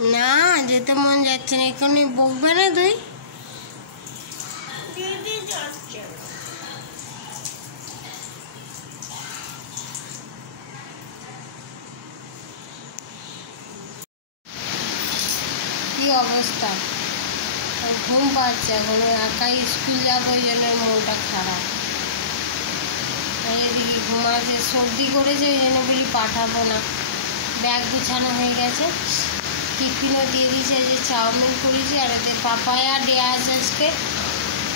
না যেতে মন যাচ্ছে না, এখানে বকবে না তুই? কি অবস্থা, ঘুম পাচ্ছে এখন, একাই স্কুল যাবো ওই জন্য মনটা খারাপ। এদিকে ঘুমাচ্ছে, সর্দি করেছে ওই জন্য বলি পাঠাবো না। ব্যাগ গুছানো হয়ে গেছে, টিফিনও দিয়ে দিয়েছে, যে চাউমিন করেছি আর এতে পাপায়া দেওয়া আছে, আজকে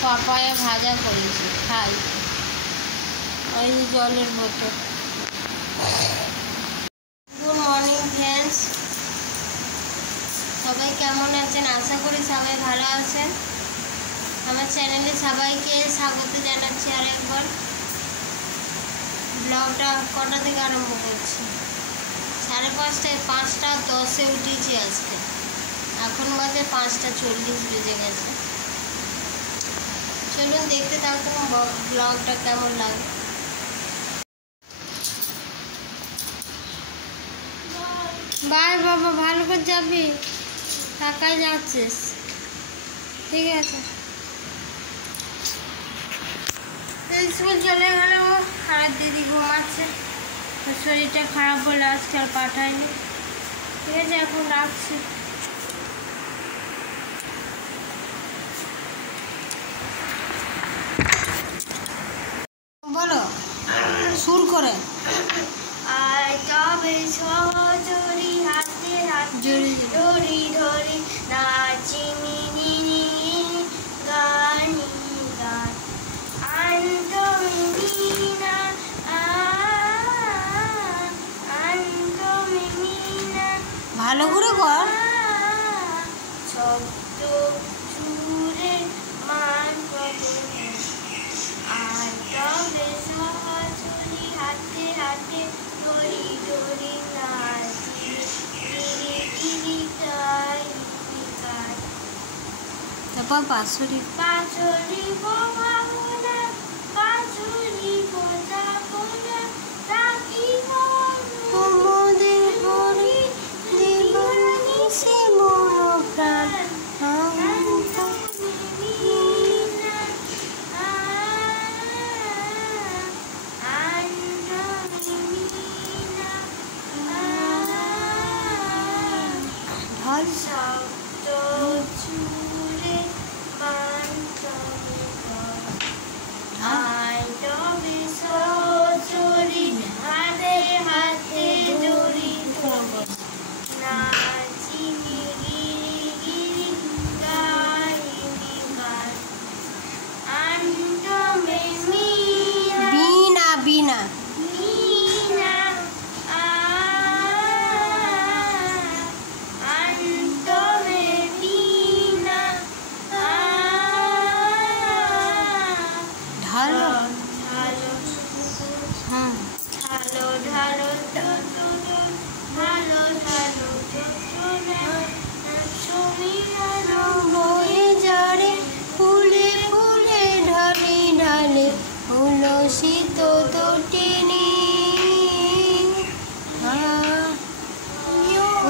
পাপায়া ভাজা করেছি, খাই। ওই জলের বোতল। গুড মর্নিং ফ্রেন্ডস, সবাই কেমন আছেন? আশা করি সবাই ভালো আছেন। আমার চ্যানেলে সবাইকে স্বাগত জানাচ্ছি। আর একবার ব্লগটা কটা থেকে আরম্ভ করছি? 5:30টায়, 5:10-এ উঠেছি আজকে, এখন বাজে 5:40 বেজে গেছে। চলুন দেখতে থাকুন ব্লগটা কেমন লাগে। বাই বাবা, ভালো করে যাবি, টাকায় যাচ্ছিস, ঠিক আছে? স্কুল চলে গেল, আর দিদি ঘুমাচ্ছে, শরীরটা খারাপ বলে আজকে আর পাঠায়নি, ঠিক আছে? এখন রাখছি। বলো সুর করে। আর তবে সহচরি হাতে হাতে ধরি ধরি নাচি মিনি গানি গান আন্তমিনা আন্তমিনা। ভালো করে কর। শব্দ সুরে মান করে আর তবে সহচরি হাতে হাতে ধরি ধরি নাচি গিরি গিরি গাই গাই। তারপর পাঁচশরি ভাবনা পাঁচুরি বোঝা বোঝা রাখি তোমাদের বলি জীবনী সে মন প্রাণ। ঢল শব্দ জুড়ে তবে সহচরি হাতে হাতে ধরি নাচি গিরি গিরি গাই গান আন্তমে বিনা বিনা মিনা আন্তমে মিনা ঢালো। ঢালো হ্যাঁ, ঢালো ঢালো ঢালো ঢালো সমীরণ বয়ে যারে ফুলে ফুলে ঢালে ঢালে উলসিত তটিনী।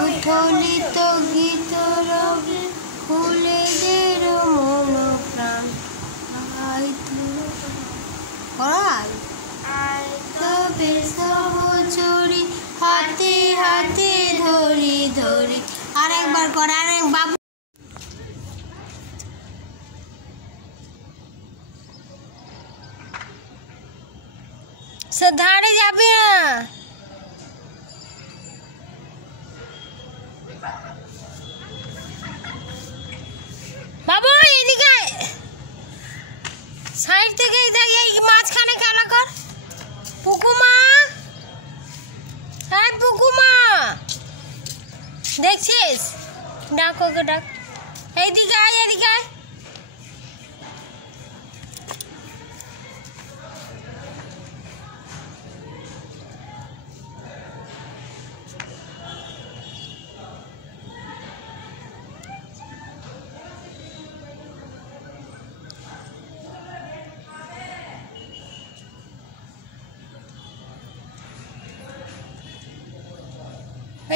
উথলিত গীত রবে ফুলেদের মন প্রাণ। আই তুই তবে সহচরি হাতে হাতে ধরি ধরি। আর একবার কর, আর বাবু। সে ধারে যাবি না। বাবু এদিকে সাইড থেকে এই মাঝখানে খেলা কর। পুকুমা, হ্যাঁ পুকুমা, দেখছিস? ডাক ওকে ডাক। এইদিকে আয়, এদিকে আয়।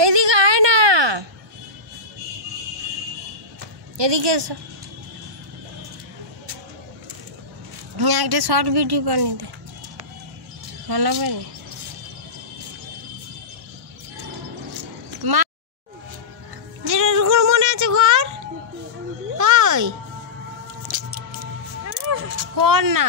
এইদিকে আয় না। এদিকে এসো, একটা শর্ট ভিডিও বানিয়ে দে, বানাবে না মা? যেটা মনে আছে ঘর ওই কর না।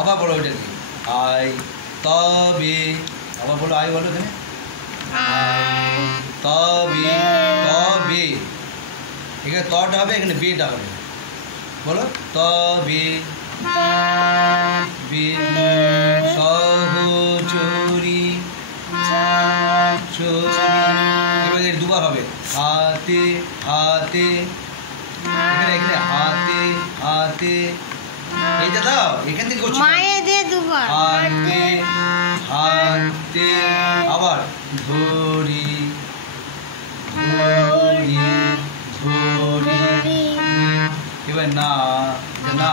আবার বলো ওইটা কি? আই তবে, আবার বলো, আই বলো এখানে, তবে তবে, এখানে তটা হবে, এখানে বেটা হবে, বলো তবে বে সহচরি চরি, এবার দুবার হবে, হাতে হাতে, এখানে এখানে হাতে হাতে, এইটা দাও, এখান থেকে করছি, মায়ে দে দুবার, হাতে হাতে, আবার ধরি ধরি ধরি, এবার না না,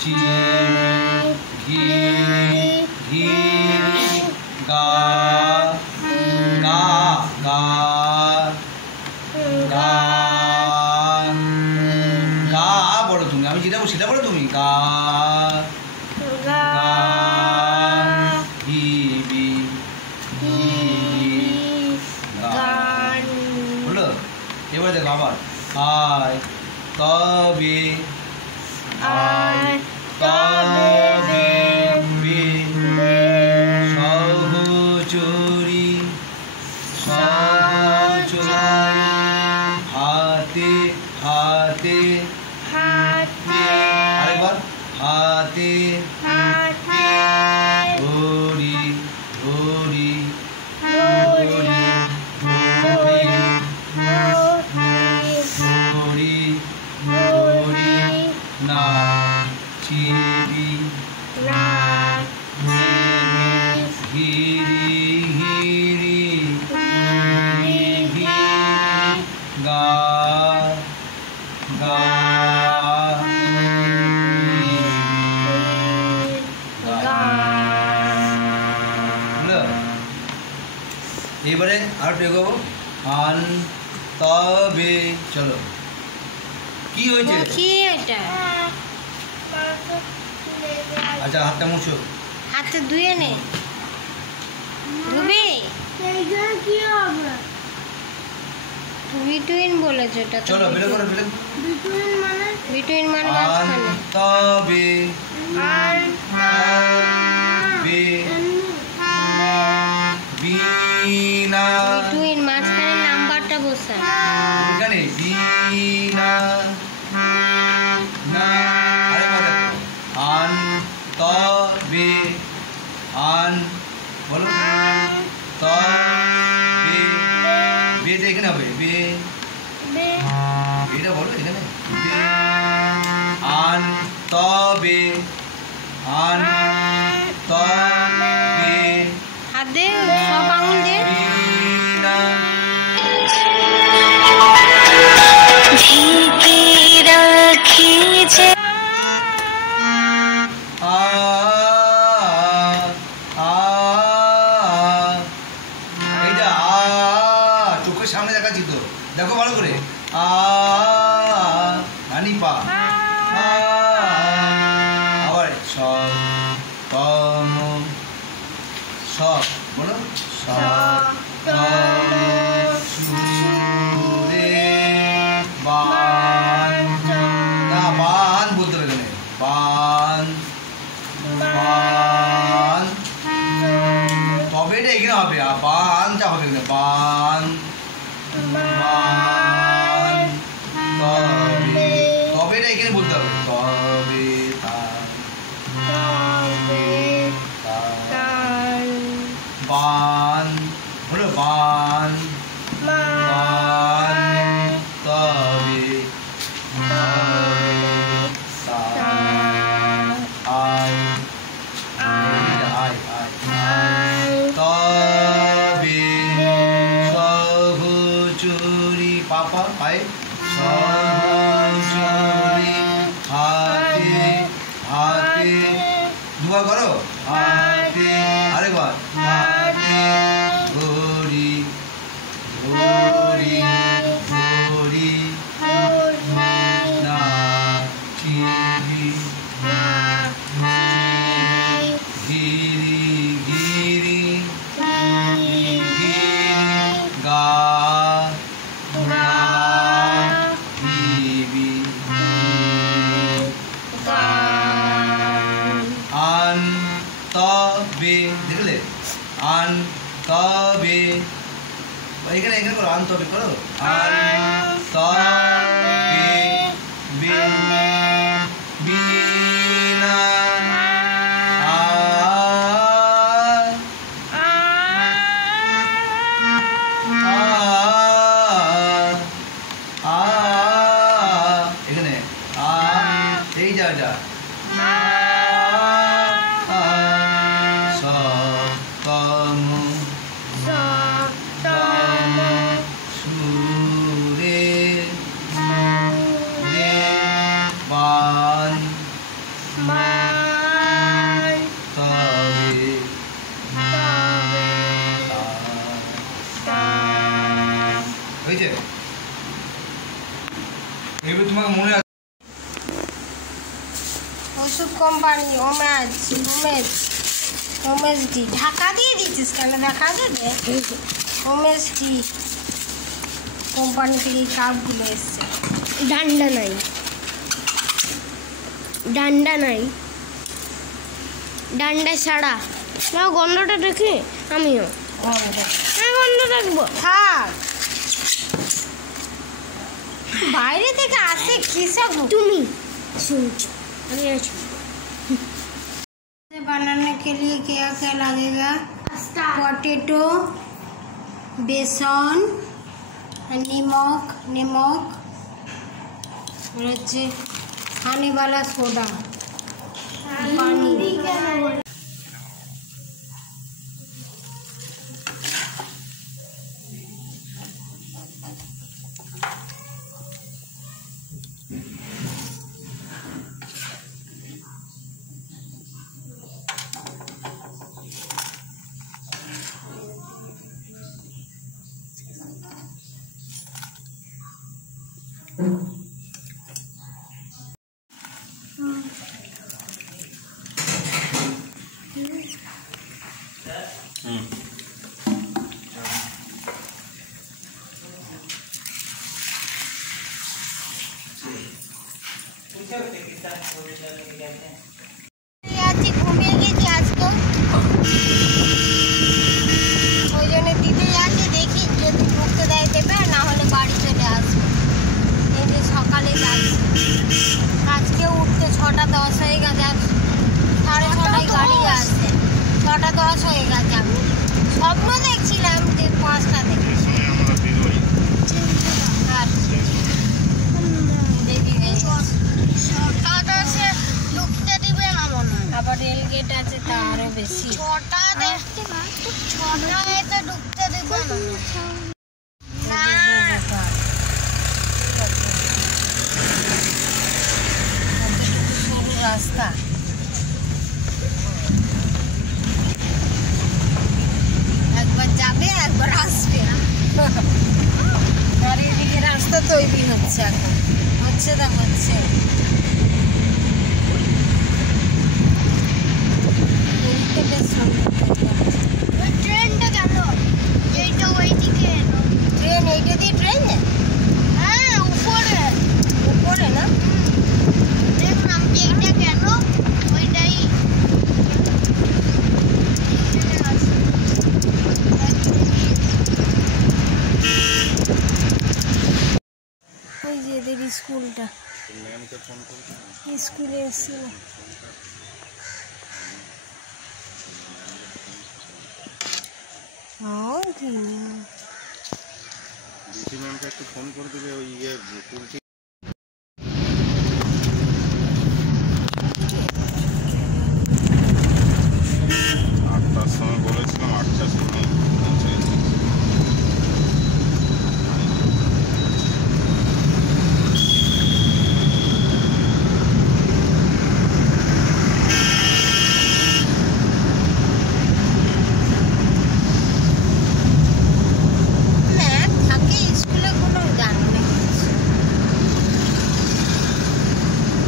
চি ঘি ঘি, গা গা গা গা গা, বলো তুমি, আমি যেটা বলছি সেটা বলো তুমি, গা গা, হিবি হিবি, গান, বলো। এবার দেখো আবার, আয় তবে আয় তবে বে সহচরি সহচরি, হাতে হাতে আরেকবার, হাতে ধরি ধরি ধরি ধরি ধরি ধরি, না চিবি ঘিরি ঘিরি ঘিরি, গা গা, এবারে আর এগোবো, আন তবে, চলো কি হয়েছে? কি এটা? আচ্ছা হাতটা মুছো, হাতে ধুয়ে নে, ধুবি? কি হবে? বিটুইন বলেছে ওটা, চলো বেরো করো, বেরো। বিটুইন মানে আন মাঝখানে, তবে বে বিনা, বিটুইন মাঝখানে নাম্বারটা বসা, এখানে বিনা না, আরেকবার দেখো, আন তবে, আন বলো, তবে বেটা এখানে হবে, বে এটা বলো এখানে, বে আন তবে, আন তবে হাত দে, সব আঙুল দে, বিনা, আ আ, এইটা আ, চোখের সামনে দেখাচ্ছি তো, দেখো ভালো করে, আ নানি পা, আবার সব তম, সব বলো, সব তম সুরে, বান, না বান বলতে হবে এখানে, বান বান, তবে এটা এখানে হবে, আর বানটা হবে এখানে, বান বান, তবে তবে এটা এখানে বলতে হবে, তবে তা বান বলো বান বান তবে আয় তবে সহচরি পাপা পায় সহচরি হাতে হাতে দুবার করো হাতে আরেকবার হাতে ধরি ধরি ধরি না চিরি গিরি গিরি গিরি গা দিবি আন তবে দেখলে আন তবে এখানে এখানে করো আন তবে করো আন তবে বিনা এখানে এই যা যা সপ্তম সুরে বান তবে হয়েছে এবার তোমাকে মনে আছে ওষুধ কোম্পানি ওমেজ ডি ঢাকা দিয়ে দিচ্ছিস কেন দেখা যাবে ওমেজ ডি কোম্পানি থেকে এই কাপগুলো এসছে ডান্ডা নাই ডান্ডা নাই ডান্ডা ছাড়া না গন্ধটা দেখি আমিও হ্যাঁ গন্ধ দেখবো থাক বাইরে থেকে আসে কি সব তুমি শুনছো আমি আছি बनाने के लिए क्या क्या लगेगा पोटैटो बेसन नमक नमक और अच्छे खाने वाला सोडा पानी ঘুমিয়ে গেছি আজকে ওই জন্য দিতে যাচ্ছে দেখি যদি ঢুকতে দেয় দেবে না হলে বাড়ি চলে আসবে এই যে সকালে যাচ্ছি আজকে উঠতে 6:10 হয়ে গেছে 6:30 গাড়ি আসছে 6:10 হয়ে গেছে আমি স্বপ্ন দেখছিলাম যে 5টা থেকে আর দেরি হয়ে গেছে ঢুকতে দিবে না মনে হয় আবার রেল গেট আছে তা আরো বেশি 6টায় তো ঢুকতে দিবে না সরু রাস্তা একবার যাবে একবার আসবে আর এদিকে রাস্তা তৈরি হচ্ছে এখন হচ্ছে না হচ্ছে ট্রেনটা গেল এইটা ওইদিকে ট্রেন এইটা দিয়ে ট্রেন হ্যাঁ উপরে না দেখলাম যে এইটা গেল ওইটাই ওই যে এদের স্কুলটা স্কুলে এসেছিল ডিসি ম্যামকে একটু ফোন করে দেবে ওই পুলটি। 8টার সময় বলেছিলাম, 8টার সময় পৌঁছে গেছি। ম্যাম থাকে স্কুলে, কোনো জানো না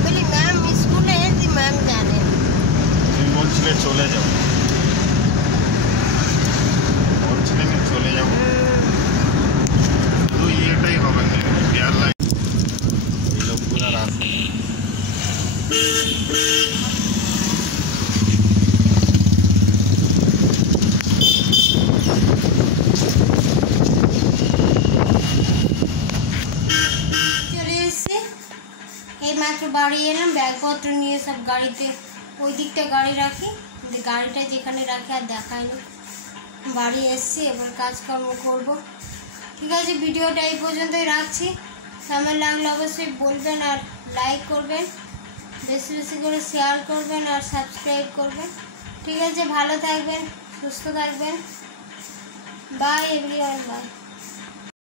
বলি ম্যাম স্কুলে ম্যাম জানে। তুমি বলছিলে চলে যাবো, বলছিলে না চলে যাবো, শুধু ইয়েটাই হবে না, ফেয়ার লাইন এই লোকগুলো আর আসবে না। চলে এসেছি, এই মাত্র বাড়ি এলাম, ব্যাগপত্র নিয়ে সব গাড়িতে, ওই দিকটা গাড়ি রাখি, কিন্তু গাড়িটা যেখানে রাখি আর দেখায়নি। বাড়ি এসেছি, এবার কাজকর্ম করব। ঠিক আছে, ভিডিওটা এই পর্যন্তই রাখছি। কেমন লাগলো অবশ্যই বলবেন, আর লাইক করবেন, বেশি বেশি করে শেয়ার করবেন আর সাবস্ক্রাইব করবেন। ঠিক আছে, ভালো থাকবেন, সুস্থ থাকবেন। Bye everyone, by.